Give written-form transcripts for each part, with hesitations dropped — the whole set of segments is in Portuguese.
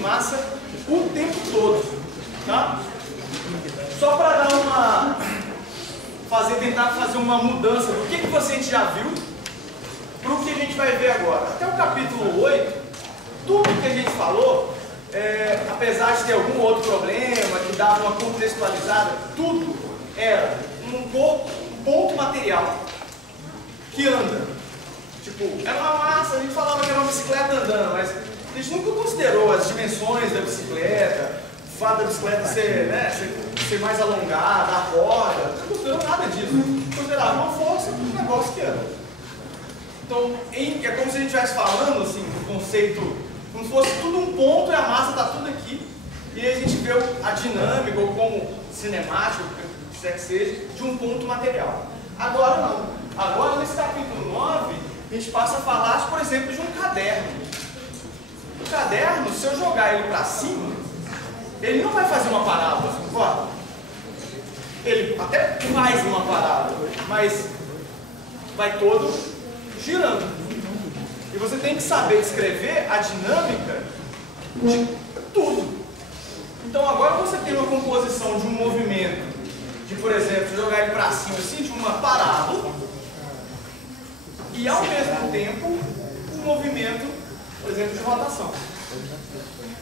massa o tempo todo, tá? Só para dar tentar fazer uma mudança do que você já viu para o que a gente vai ver agora. Até o capítulo 8, tudo que a gente falou, apesar de ter algum outro problema, que dava uma contextualizada, tudo era um ponto material que anda. Tipo, era uma massa, a gente falava que era uma bicicleta andando, mas a gente nunca considerou as dimensões da bicicleta, o fato da bicicleta ser mais alongada, a corda, não considerou nada disso. Considerava uma força, um negócio que anda. Então, é como se a gente estivesse falando assim, do conceito, como se fosse tudo um ponto e a massa está tudo aqui. E aí a gente vê a dinâmica, ou como cinemático, se é que seja, de um ponto material. Agora não. Agora, nesse capítulo 9, a gente passa a falar, por exemplo, de um caderno. O caderno, se eu jogar ele para cima, ele não vai fazer uma parábola, concorda? Ele até faz uma parábola, mas vai todo girando. E você tem que saber descrever a dinâmica de tudo. Então agora você tem uma composição de um movimento, de, por exemplo, jogar ele para cima assim, de uma parábola, e ao mesmo tempo um movimento, por exemplo, de rotação.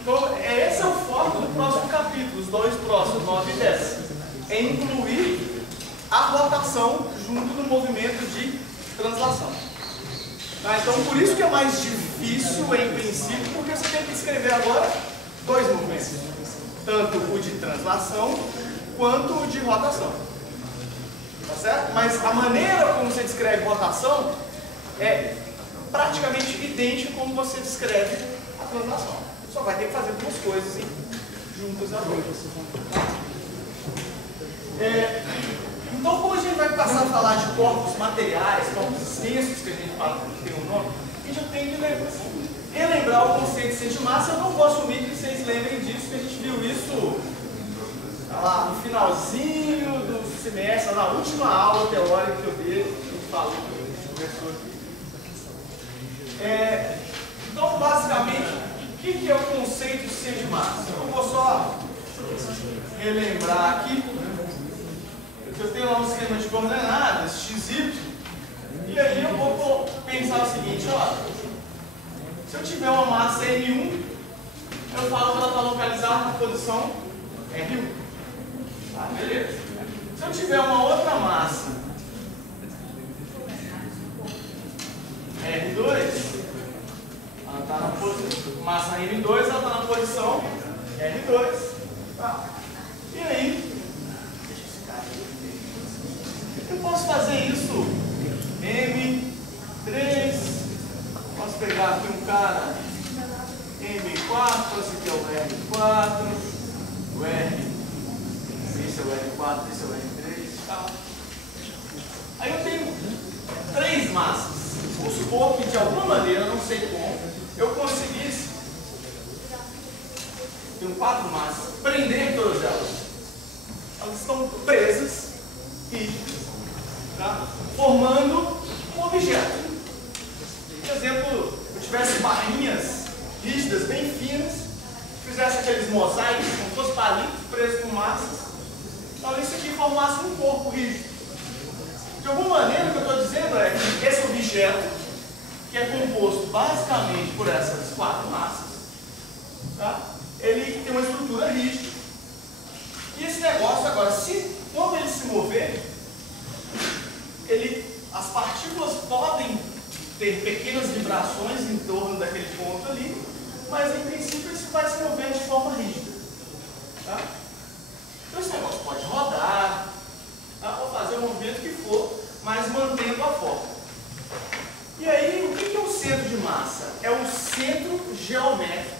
Então esse é o foco do próximo capítulo, os dois próximos, 9 e 10. É incluir a rotação junto do movimento de translação. Tá? Então por isso que é mais difícil em princípio, porque você tem que escrever agora dois movimentos. Tanto o de translação quanto o de rotação. Tá certo? Mas a maneira como você descreve rotação é praticamente idêntico como você descreve a translação. Só vai ter que fazer duas coisas juntas agora. Então, como a gente vai passar a falar de corpos materiais, corpos extensos, que a gente fala que tem um nome, a gente tem que relembrar o conceito de centro de massa. Eu não vou assumir que vocês lembrem disso, que a gente viu isso lá no finalzinho do semestre, na última aula teórica que eu dei, que a gente falou, que a gente conversou aqui. Então, basicamente, o que é o conceito de centro de massa? Eu vou só relembrar aqui. Eu tenho lá um esquema de coordenadas, x, y, e aí eu vou pensar o seguinte, ó, se eu tiver uma massa M1, eu falo que ela está localizada na posição R1. Tá, beleza. Se eu tiver uma outra massa, R2, ela está na posição, massa M2, ela está na posição R2. Tá? E aí, eu posso fazer isso M3, posso pegar aqui um cara M4, esse aqui é o R4, o R, esse é o R4, esse é o R3 e tal. Aí eu tenho três massas. Vamos supor que de alguma maneira, não sei como, eu conseguisse, tenho quatro massas, prender todas elas. Elas estão presas e tá? Formando um objeto. Por exemplo, eu tivesse barrinhas rígidas, bem finas, fizesse aqueles mosaicos, como fosse palitos presos com massas, então isso aqui formasse um corpo rígido. De alguma maneira, o que eu estou dizendo é que esse objeto, que é composto basicamente por essas quatro massas, tá? Ele tem uma estrutura rígida. E esse negócio agora, quando ele se mover, as partículas podem ter pequenas vibrações em torno daquele ponto ali, mas em princípio isso vai se mover de forma rígida. Tá? Então esse negócio pode rodar, tá? Ou fazer o movimento que for, mas mantendo a forma. E aí, o que é o centro de massa? É um centro geométrico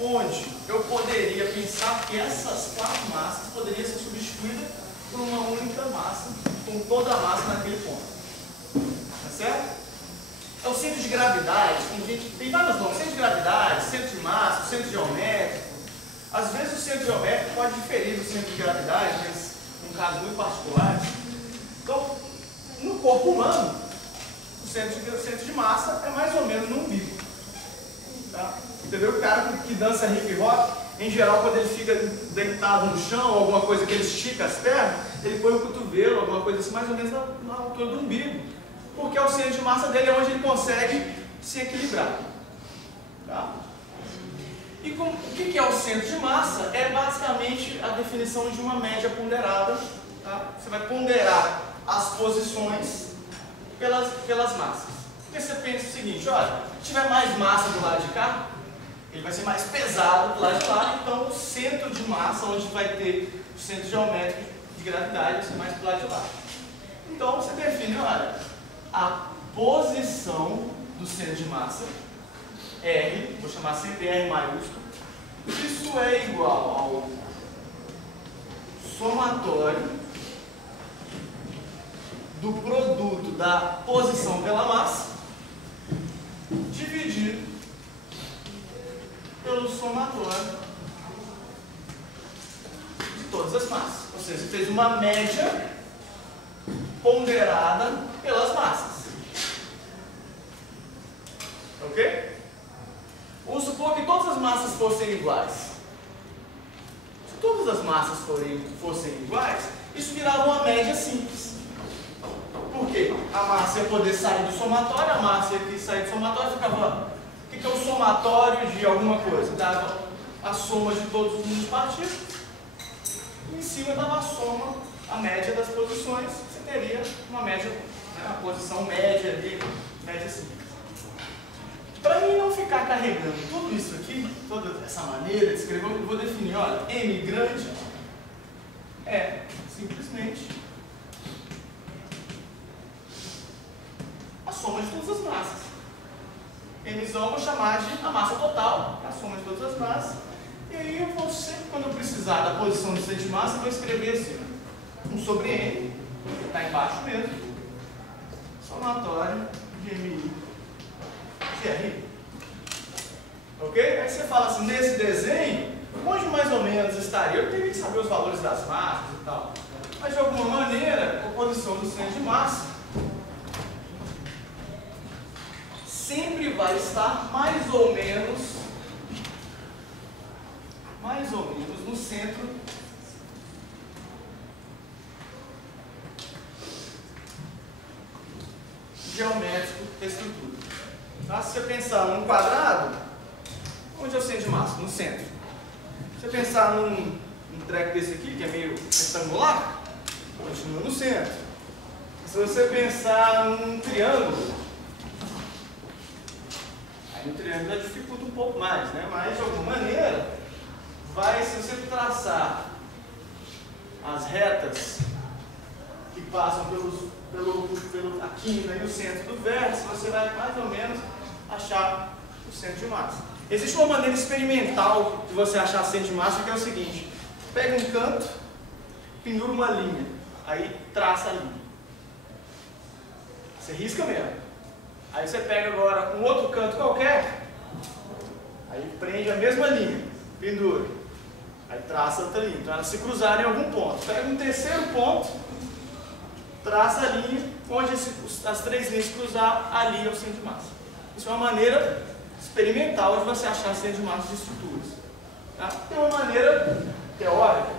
onde eu poderia pensar que essas quatro massas poderiam ser substituídas por uma única massa, com toda a massa naquele ponto. Tá certo? É o centro de gravidade, tem vários nomes, centro de gravidade, centro de massa, centro geométrico. Às vezes o centro geométrico pode diferir do centro de gravidade, mas em casos muito particulares. Então, no corpo humano, o centro de massa é mais ou menos no umbigo. Tá? Entendeu? O cara que dança hip hop, em geral, quando ele fica deitado no chão, alguma coisa que ele estica as pernas, ele põe o cotovelo, alguma coisa assim, mais ou menos na altura do umbigo. Porque o centro de massa dele é onde ele consegue se equilibrar. Tá? E o que é o centro de massa? É basicamente a definição de uma média ponderada. Tá? Você vai ponderar as posições pelas massas. Porque você pensa o seguinte, olha, se tiver mais massa do lado de cá, ele vai ser mais pesado do lado de lá, então o centro de massa, onde vai ter o centro geométrico de gravidade, vai ser mais do lado de lá. Então você define, olha, a posição do centro de massa, R, vou chamar sempre R maiúsculo, isso é igual ao somatório do produto da posição pela massa dividido pelo somatório de todas as massas. Ou seja, você fez uma média ponderada pelas massas. Ok? Vamos supor que todas as massas fossem iguais. Se todas as massas fossem iguais, isso virava uma média simples. Por quê? A massa ia poder sair do somatório, a massa ia aqui sair do somatório, ficava... O que é o somatório de alguma coisa? Dava a soma de todos os números partidos, e em cima dava a soma, a média das posições, você teria uma média, né, uma posição média ali, média simples. Para mim não ficar carregando tudo isso aqui, toda essa maneira de escrever, eu vou definir, olha, M grande é simplesmente a soma de todas as massas. Mzão eu vou chamar de a massa total, a soma de todas as massas. E aí eu vou sempre, quando eu precisar da posição do centro de massa, eu vou escrever assim, 1 sobre N, que está embaixo mesmo, somatório de MI de R. Ok? Aí você fala assim, nesse desenho, onde mais ou menos estaria? Eu teria que saber os valores das massas e tal. Mas de alguma maneira, a posição do centro de massa sempre vai estar mais ou menos no centro geométrico da estrutura. Tá? Se você pensar num quadrado, onde é o centro de massa? No centro. Se você pensar num treco desse aqui, que é meio retangular, continua no centro. Se você pensar num triângulo, aí no triângulo já dificulta um pouco mais, né? Mas de alguma maneira, se você traçar as retas que passam pela quina e o centro do vértice, você vai mais ou menos achar o centro de massa. Existe uma maneira experimental de você achar o centro de massa, que é o seguinte: pega um canto, pendura uma linha, aí traça a linha. Você risca mesmo. Aí você pega agora um outro canto qualquer, aí prende a mesma linha, pendura, aí traça outra linha. Então elas se cruzarem em algum ponto. Pega um terceiro ponto, traça a linha, onde as três linhas cruzar, ali é o centro de massa. Isso é uma maneira experimental de você achar centro de massa de estruturas. Tá? Tem uma maneira teórica,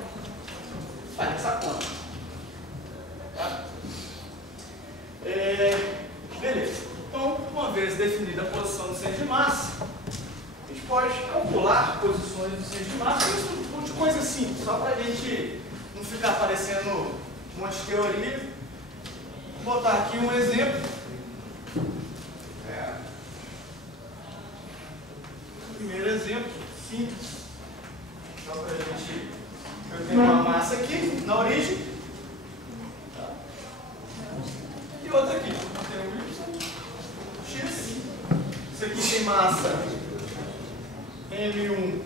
faz essa conta. Tá? Beleza. Então, uma vez definida a posição do centro de massa, a gente pode calcular posições do centro de massa, isso de coisa simples, só para a gente não ficar parecendo um monte de teoria. Vou botar aqui um exemplo. Primeiro exemplo, simples. Só para a gente. Eu tenho uma massa aqui na origem. Tá. E outra aqui. Eu tenho X. Isso aqui tem massa M1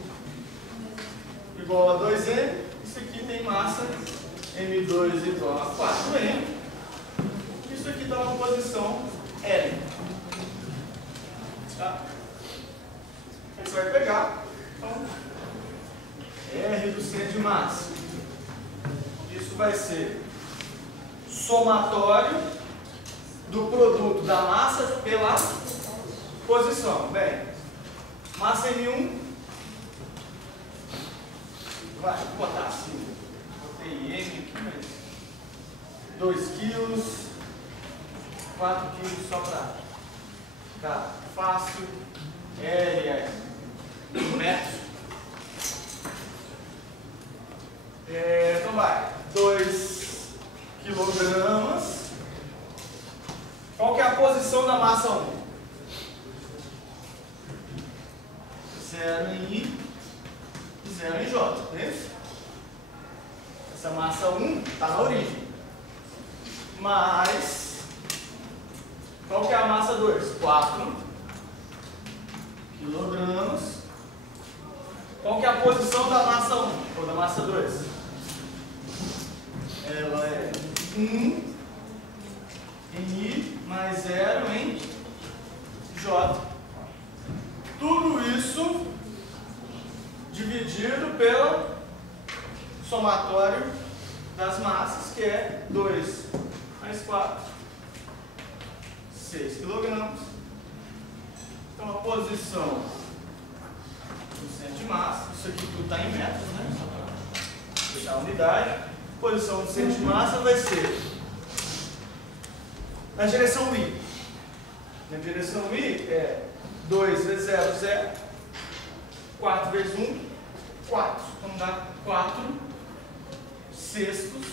igual a 2M. Isso aqui tem massa M2 igual a 4M. Isso aqui dá uma posição L. Tá? Aí você vai pegar, então, R do centro de massa. Isso vai ser somatório do produto da massa pela posição. Bem, Massa M1. Vai, vou botar assim. Botei M aqui, mas 2 quilos. 4 quilos só para ficar fácil. L é metro. Então vai, 2 quilogramas. Qual que é a posição da massa 1? 0 em I e 0 em J, não é isso? Essa massa 1 está na origem. Mas, qual que é a massa 2? 4 quilogramas. Qual que é a posição da massa 1? Ou da massa 2? Ela é 1 em I mais 0 em J. Tudo isso dividido pelo somatório das massas, que é 2 mais 4, 6 quilogramas. Então a posição do centro de massa, isso aqui tudo está em metros, né? Só para deixar a unidade. A posição do centro de massa vai ser na direção I. Na direção I é 2 vezes 0, 0. 4 vezes 1, 4. Então dá 4 sextos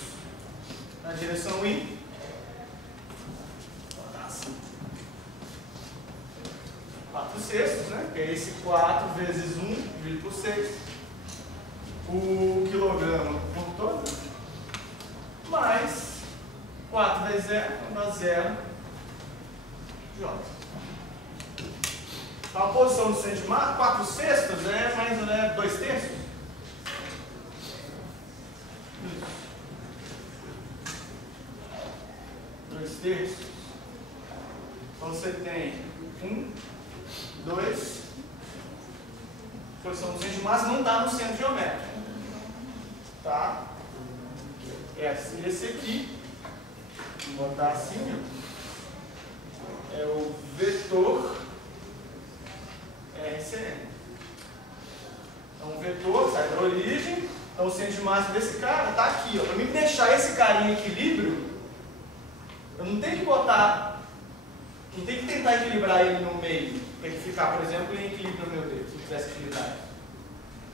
na direção I. Vou botar assim. 4 sextos, né? Que é esse 4 vezes 1 dividido por 6. O quilograma por todo. Mais 4 vezes 0, então dá 0. J. Então, a posição do centro de massa, 4 sextos é mais ou menos 2 terços. Isso. 2 terços. Então você tem 1, 2. A posição do centro de massa não está no centro geométrico. Tá? Esse aqui, vou botar assim, ó, é o vetor RCN. Então o vetor sai da origem, então o centro de massa desse cara está aqui. Para mim deixar esse cara em equilíbrio, eu não tenho que botar, não tenho que tentar equilibrar ele no meio, tem que ficar, por exemplo, em equilíbrio no meu dedo, se eu quisesse equilibrar.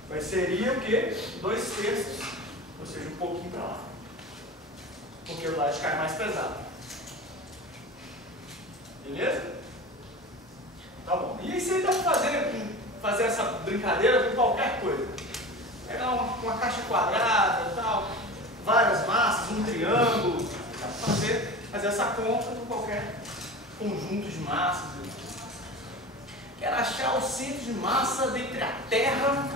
Mas seria o quê? 2 terços, ou seja, um pouquinho para lá. Porque o lado cai mais pesado. Beleza? Tá bom. E aí você dá para fazer essa brincadeira com qualquer coisa. Pegar uma caixa quadrada, tal, várias massas, um triângulo. Dá para fazer essa conta com qualquer conjunto de massas. Quero achar o centro de massa entre a Terra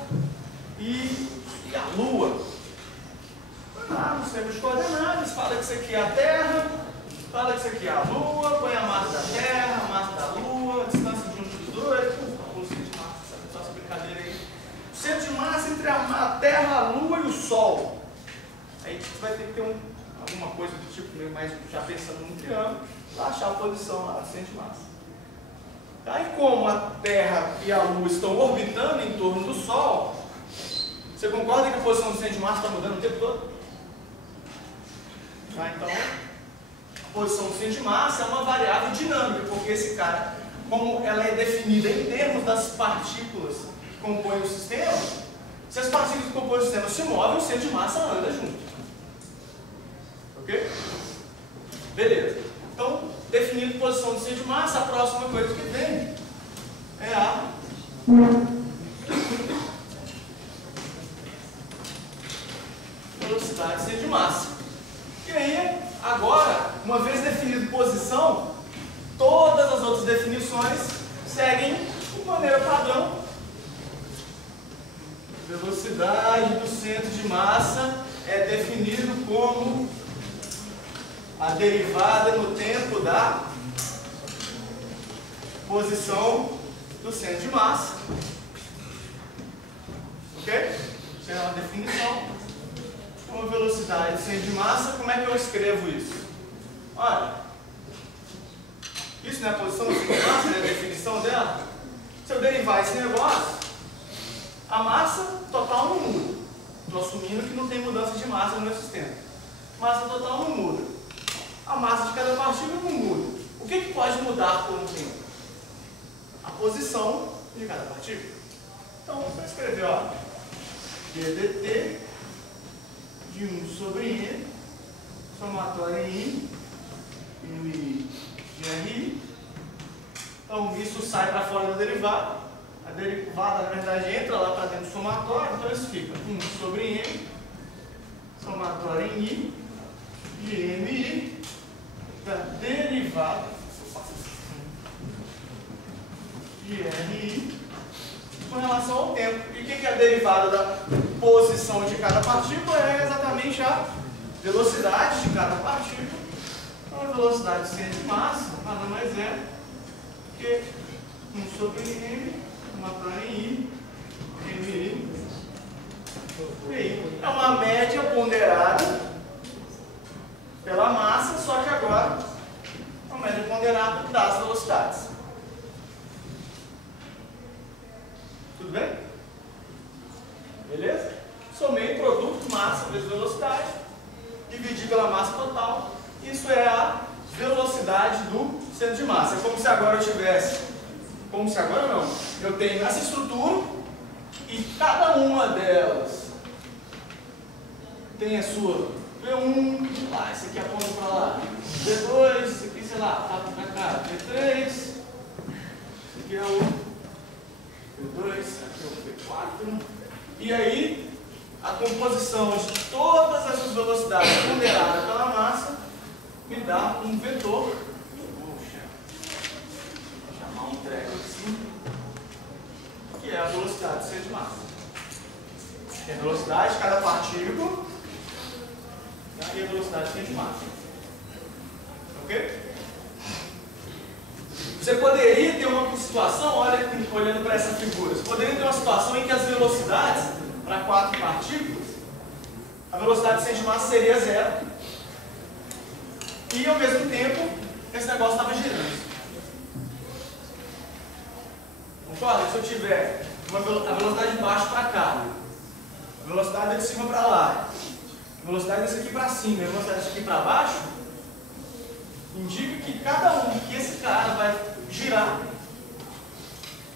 e a Lua. Lá no sistema de coordenadas, fala que isso aqui é a Terra, fala que isso aqui é a Lua, põe a massa da Terra, a massa da Lua, a distância junto dos dois, o centro de massa, sabe? Só essa brincadeira aí. O centro de massa entre a Terra, a Lua e o Sol. Aí você vai ter que ter alguma coisa do tipo, mais já pensando num triângulo, para achar a posição lá do centro de massa. Aí como a Terra e a Lua estão orbitando em torno do Sol, você concorda que a posição do centro de massa está mudando o tempo todo? Tá, então, a posição do centro de massa é uma variável dinâmica, porque esse cara, como ela é definida em termos das partículas que compõem o sistema, se as partículas que compõem o sistema se movem, o centro de massa anda junto. Ok? Beleza. Então, definindo a posição do centro de massa, a próxima coisa que vem é a velocidade do centro de massa. E aí, agora, uma vez definida posição, todas as outras definições seguem de maneira padrão. Velocidade do centro de massa é definido como a derivada no tempo da posição do centro de massa. Ok? Isso é uma definição. Uma velocidade do centro de massa, como é que eu escrevo isso? Olha, isso não é a posição do centro de massa, é a definição dela. Se eu derivar esse negócio, a massa total não muda. Estou assumindo que não tem mudança de massa no meu sistema. Massa total não muda. A massa de cada partícula não muda. O que pode mudar com o tempo? A posição de cada partícula. Então, você vai escrever, ó, ddt de 1 sobre n, somatório em I, GRI. Então, isso sai para fora da derivada. A derivada, na verdade, entra lá para dentro do somatório. Então, isso fica 1 sobre n, somatório em I, de MI, da derivada de RI com relação ao tempo. E o que é a derivada da posição de cada partícula? É exatamente a velocidade de cada partícula. Então, a velocidade de centro de massa nada mais é que 1 sobre m, somatório em I, MI. É uma média ponderada pela massa, só que agora é uma média ponderada das velocidades. Tudo bem? Beleza? Somei produto, massa vezes velocidade, dividir pela massa total. Isso é a velocidade do centro de massa. É como se agora eu tivesse, como se agora não, eu tenho essa estrutura e cada uma delas tem a sua V1, lá, esse aqui aponta para lá, V2, esse aqui, sei lá, aponta para cá, V3, esse aqui é o V2, aqui é o V4, e aí a composição de todas essas velocidades ponderada pela massa me dá um vetor. Puxa, vou chamar um treco assim, que é a velocidade do centro de massa. Que é a velocidade de cada partícula e a velocidade do centro de massa. Ok? Você poderia ter uma situação, olhando para essa figura, você poderia ter uma situação em que as velocidades para 4 partículas, a velocidade do centro de massa seria 0 e ao mesmo tempo esse negócio estava girando. Concorda? Se eu tiver a velocidade de baixo para cá, a velocidade de cima para lá, a velocidade desse aqui para cima e a velocidade desse aqui para baixo, indica que cada um, que esse cara vai girar.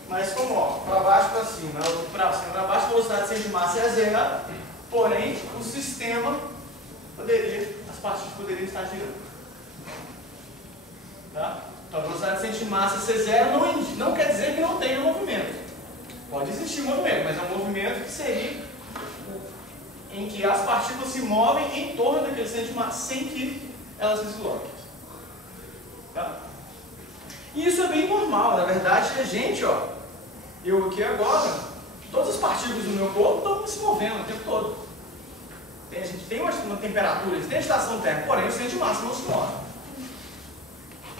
Mas como, ó, para baixo para cima, para cima para baixo, a velocidade de centro de massa é 0, porém o sistema as partículas poderiam estar girando. Tá? Então a velocidade de centro de massa ser 0 não quer dizer que não tenha movimento. Pode existir movimento, mas é um movimento que seria em que as partículas se movem em torno daquele centro de massa sem que elas se desloquem. Tá? E isso é bem normal, na verdade, a gente, ó, eu aqui agora, todas as partículas do meu corpo estão se movendo o tempo todo. A gente tem uma temperatura, a gente tem agitação térmica, porém o centro de massa não se move.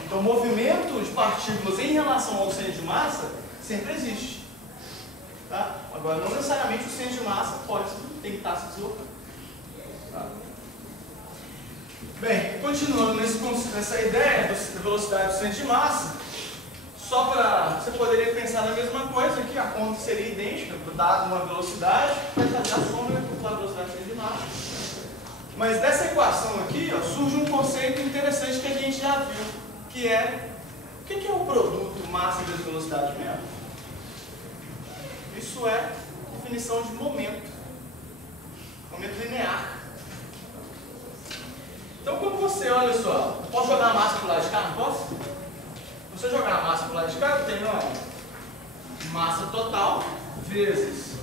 Então o movimento de partículas em relação ao centro de massa sempre existe. Tá? Agora, não necessariamente o centro de massa tem que estar se deslocando. Tá? Bem, continuando nessa ideia da velocidade do centro de massa, só para você poderia pensar na mesma coisa, que a conta seria idêntica, dado uma velocidade, vai fazer a soma com a velocidade do centro de massa. Mas dessa equação aqui, ó, surge um conceito interessante que a gente já viu, que é o que é o produto massa vezes velocidade mesmo? Isso é definição de momento linear. Então, quando você, olha só, posso jogar a massa para o lado de cá? Não posso? Se você jogar a massa para o lado de cá, eu tenho, ó, massa total vezes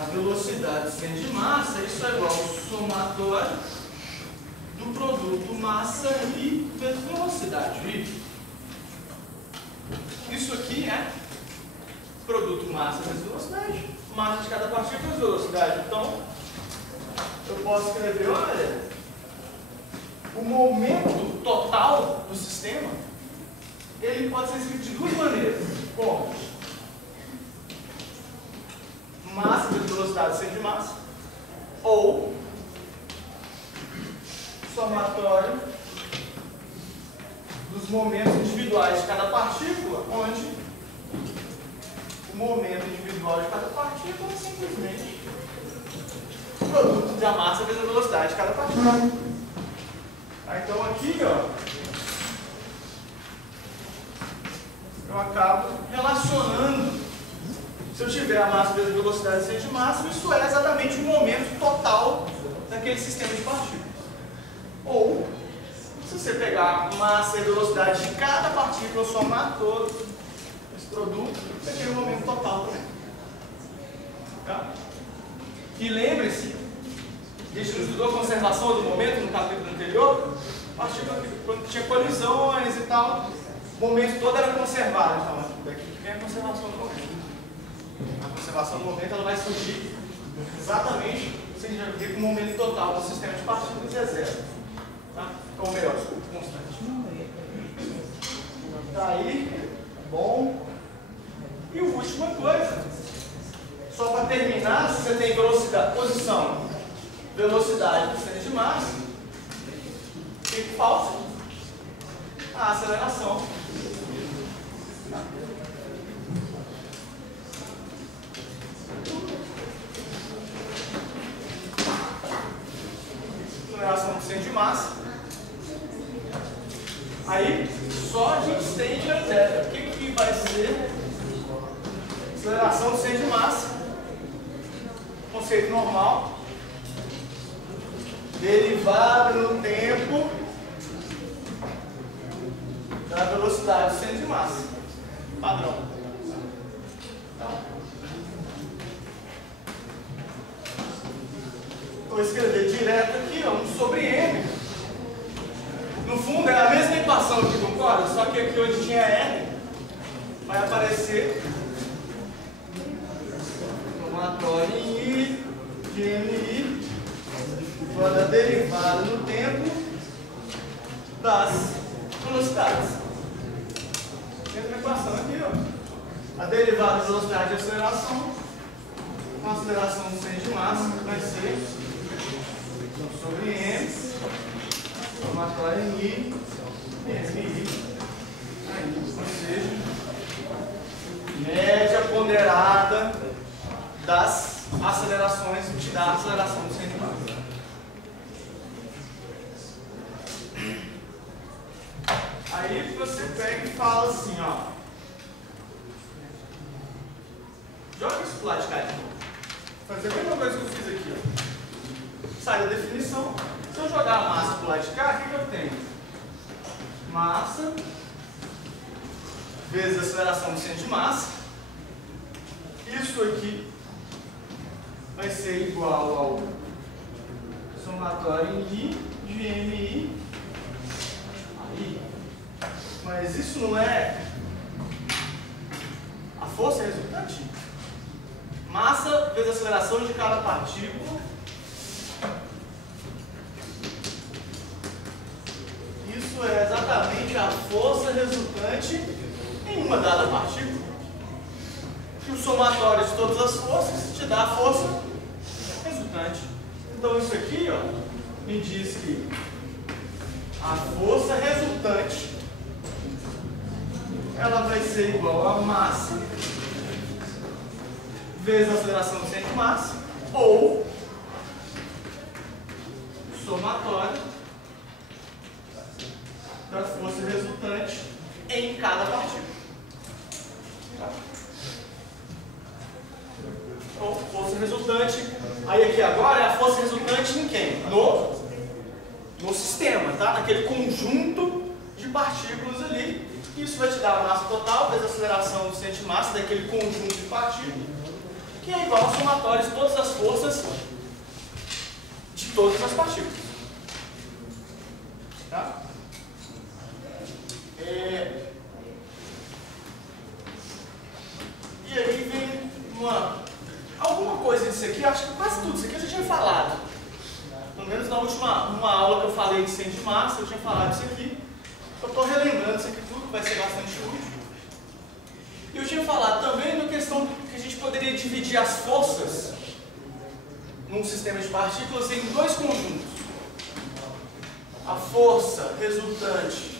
a velocidade do centro de massa, isso é igual ao somatório do produto massa I vezes velocidade I. Isso aqui é produto massa vezes velocidade, massa de cada partícula vezes velocidade. Então, eu posso escrever, olha, o momento total do sistema, ele pode ser escrito de duas maneiras. Como? Massa vezes velocidade centro de massa, ou somatório dos momentos individuais de cada partícula, onde momento individual de cada partícula é simplesmente o produto da massa vezes a velocidade de cada partícula. Então aqui, ó, eu acabo relacionando, se eu tiver a massa vezes a velocidade de de massa, isso é exatamente o momento total daquele sistema de partículas. Ou, se você pegar a massa e a velocidade de cada partícula, somar todo esse produto, você tem o momento total também. Tá? E lembre-se, a gente não estudou a conservação do momento no capítulo anterior, partícula quando tinha colisões e tal, o momento todo era conservado. Então, daqui vem a conservação do momento. A conservação do momento ela vai surgir exatamente, você já vê que o momento total do sistema de partículas é zero. Tá? Ou melhor, desculpa, constante. Tá aí, bom. E a última coisa, só para terminar, se você tem velocidade, posição, velocidade do centro de massa, o que falta? A aceleração. Aceleração do centro de massa. Aí, só a gente tem de zero. O que vai ser? Aceleração do centro de massa. Conceito normal. Derivada no tempo da velocidade do centro de massa. Padrão. Vou escrever direto aqui, ó, 1 sobre M. No fundo é a mesma equação aqui, concorda? Só que aqui onde tinha R, vai aparecer somatório em I, de MI, igual a derivada no tempo das velocidades. Mesma equação aqui, ó. A derivada da velocidade de aceleração, com a aceleração do centro de massa, vai ser sobre M, somatório em I, MI, aí, ou seja, média ponderada das acelerações, te dá a aceleração do centro de massa. Aí você pega e fala assim, ó, joga isso pro lado de cá de novo. Fazer a mesma coisa que eu fiz aqui, ó. Sai da definição. Se eu jogar a massa pro lado de cá, o que eu tenho? Massa vezes a aceleração do centro de massa. Isso aqui vai ser igual ao somatório em I de MI. Aí. Mas isso não é a força resultante? Massa vezes a aceleração de cada partícula. Isso é exatamente a força resultante em uma dada partícula. E o somatório de todas as forças te dá a força resultante. Então isso aqui, ó, me diz que a força resultante ela vai ser igual a massa vezes a aceleração do centro de massa ou somatório da força resultante em cada partícula. Ou força resultante, aí aqui agora é a força resultante em quem? No sistema, tá? Naquele conjunto de partículas ali. Isso vai te dar a massa total vezes a aceleração do centro de massa daquele conjunto de partículas, que é igual ao somatório de todas as forças de todas as partículas. Tá? E aí vem alguma coisa disso aqui, acho que quase tudo isso aqui eu já tinha falado. Pelo menos na última aula que eu falei de centro de massa, eu tinha falado isso aqui. Eu estou relembrando isso aqui tudo, que vai ser bastante útil. E eu tinha falado também na questão que a gente poderia dividir as forças num sistema de partículas em dois conjuntos. A força resultante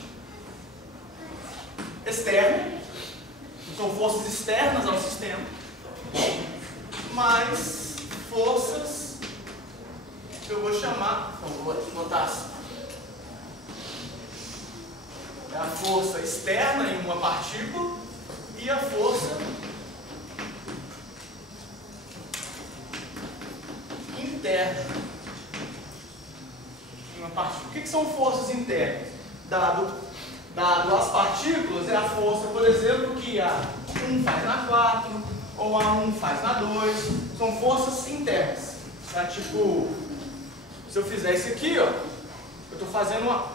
externa, São forças externas ao sistema, mais forças que eu vou chamar, vou botar assim. É a força externa em uma partícula e a força interna em uma partícula. O que são forças internas? Dado as partículas, é a força, por exemplo, que A1 faz na 4 ou A1 faz na 2. São forças internas. Tá? Tipo, se eu fizer isso aqui, ó, eu estou fazendo uma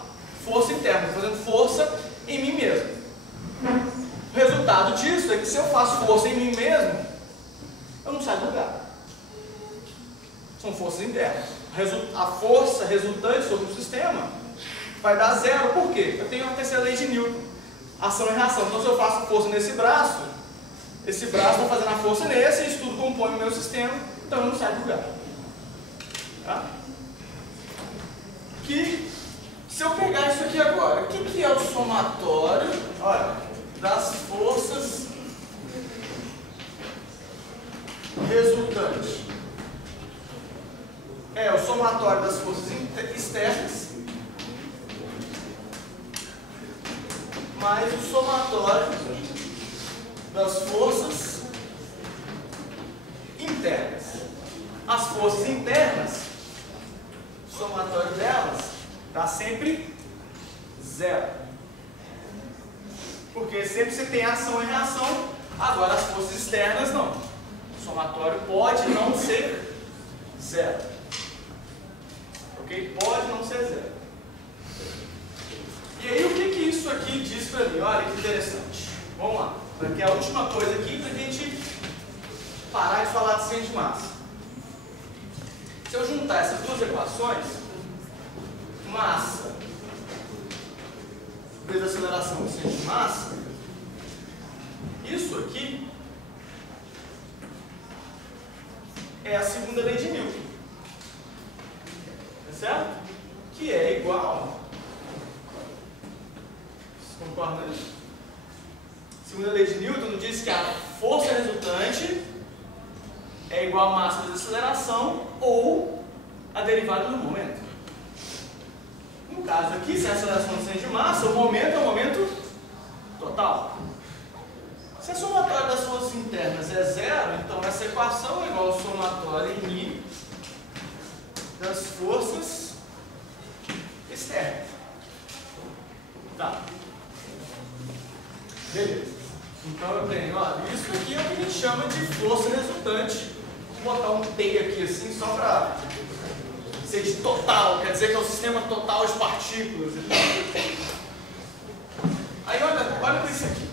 força interna, estou fazendo força em mim mesmo. O resultado disso é que se eu faço força em mim mesmo, eu não saio do lugar. São forças internas. A força resultante sobre o sistema vai dar zero. Por quê? Eu tenho a terceira lei de Newton. Ação e reação. Então, se eu faço força nesse braço, esse braço está fazendo a força nesse, e isso tudo compõe o meu sistema, então eu não saio do lugar. Tá? Se eu pegar isso aqui agora, o que é o somatório, olha, das forças resultantes? É o somatório das forças externas mais o somatório das forças internas. As forças internas, o somatório delas dá sempre zero. Porque sempre você tem ação e reação, agora as forças externas não. O somatório pode não ser zero. Ok? Pode não ser zero. E aí o que isso aqui diz para mim? Olha que interessante. Vamos lá. Aqui é a última coisa aqui para a gente parar de falar de ciência de massa. Se eu juntar essas duas equações, massa vezes a aceleração do centro de massa, isso aqui é a segunda lei de Newton. Tá certo? Que é igual. Vocês concordam nisso? Segunda lei de Newton diz que a força resultante é igual a massa vezes a aceleração ou a derivada do momento. No caso aqui, se a aceleração do centro de massa, o momento é o momento total. Se a somatória das forças internas é zero, então essa equação é igual ao somatório em I das forças externas. Tá. Beleza. Então eu tenho, ó, isso aqui é o que a gente chama de força resultante. Vou botar um T aqui assim, só para ser de total, quer dizer que é o sistema total de partículas. Aí olha para isso aqui.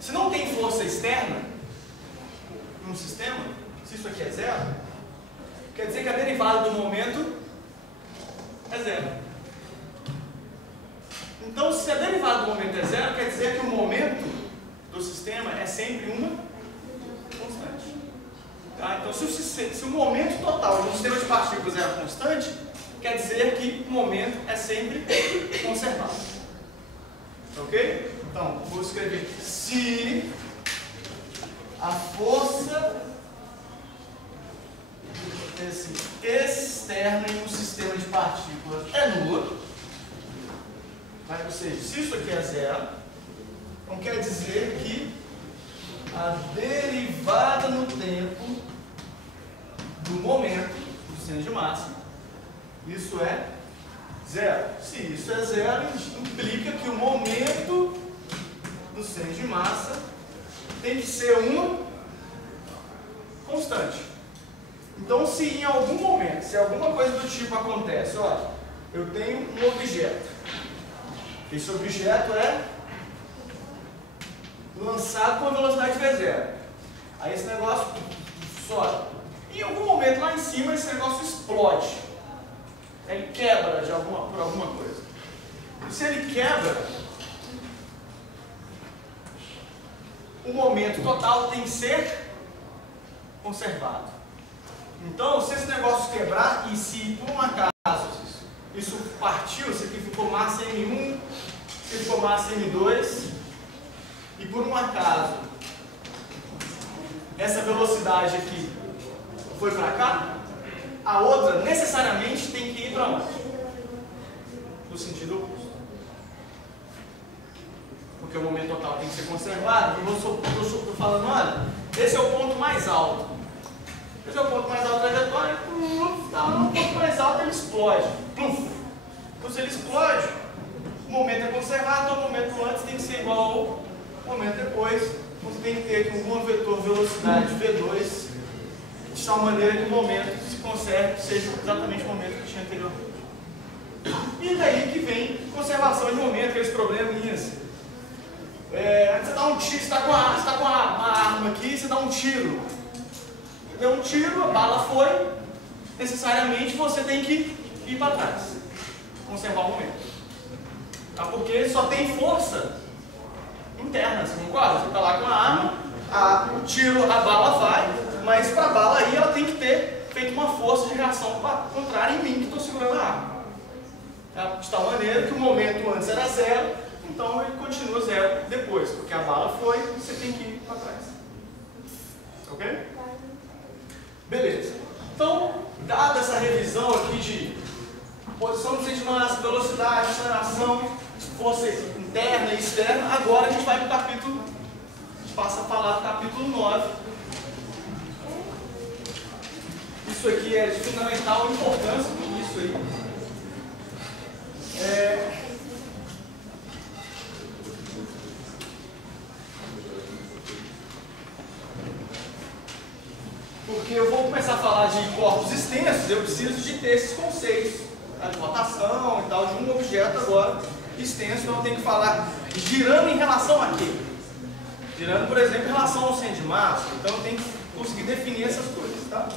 Se não tem força externa num sistema, se isso aqui é zero, quer dizer que a derivada do momento é zero. Então, se a derivada do momento é zero, quer dizer que o momento do sistema é sempre uma constante. Tá? Então, se o momento total de um sistema de partículas é a constante, quer dizer que o momento é sempre conservado. Ok? Então, vou escrever aqui. Se a força externa em um sistema de partículas é nula, ou seja, se isso aqui é zero, então quer dizer que a derivada no tempo do momento do sistema de massa, isso é zero. Se isso é zero, implica que o momento do sistema de massa tem que ser uma constante. Então, se em algum momento, se alguma coisa do tipo acontece, olha, eu tenho um objeto, esse objeto é lançado com a velocidade v0. Aí esse negócio sobe. Em algum momento lá em cima esse negócio explode. Ele quebra por alguma coisa. E se ele quebra, o momento total tem que ser conservado. Então, se esse negócio quebrar e se por um acaso isso partiu, isso aqui ficou massa M1, isso aqui ficou massa M2, e por um acaso essa velocidade aqui foi para cá, a outra necessariamente tem que ir para onde? No sentido oposto. Porque o momento total tem que ser conservado. E eu estou falando, olha, esse é o ponto mais alto. Esse é o ponto mais alto da trajetória. Está no ponto mais alto, ele explode. Então, se ele explode, o momento é conservado, então o momento antes tem que ser igual ao momento depois. Você tem que ter aqui um vetor velocidade V2, de tal maneira que o momento se conserve, seja exatamente o momento que tinha anteriormente. E daí que vem conservação de momento, aqueles probleminhas. Você dá um tiro, você está com uma arma aqui, você dá um tiro. Deu um tiro, a bala foi, necessariamente você tem que ir para trás, conservar o momento. Tá? Porque só tem força interna, você concorda? Você está lá com a arma, o tiro, a bala vai, mas para a bala aí ela tem que ter feito uma força de reação contrária em mim que estou segurando a arma. Tá? De tal maneira que o momento antes era zero, então ele continua zero depois, porque a bala foi, você tem que ir para trás. Ok? Beleza. Então, dada essa revisão aqui de posição do centro de massa, velocidade, aceleração, força interna e externa, agora a gente vai para o capítulo, a gente passa a falar do capítulo 9. Isso aqui é de fundamental importância, isso aí. Porque eu vou começar a falar de corpos extensos, eu preciso de ter esses conceitos, tá? De rotação e tal, de um objeto agora extenso, então eu tenho que falar girando em relação a quê? Girando, por exemplo, em relação ao centro de massa, então eu tenho que conseguir definir essas coisas, tá?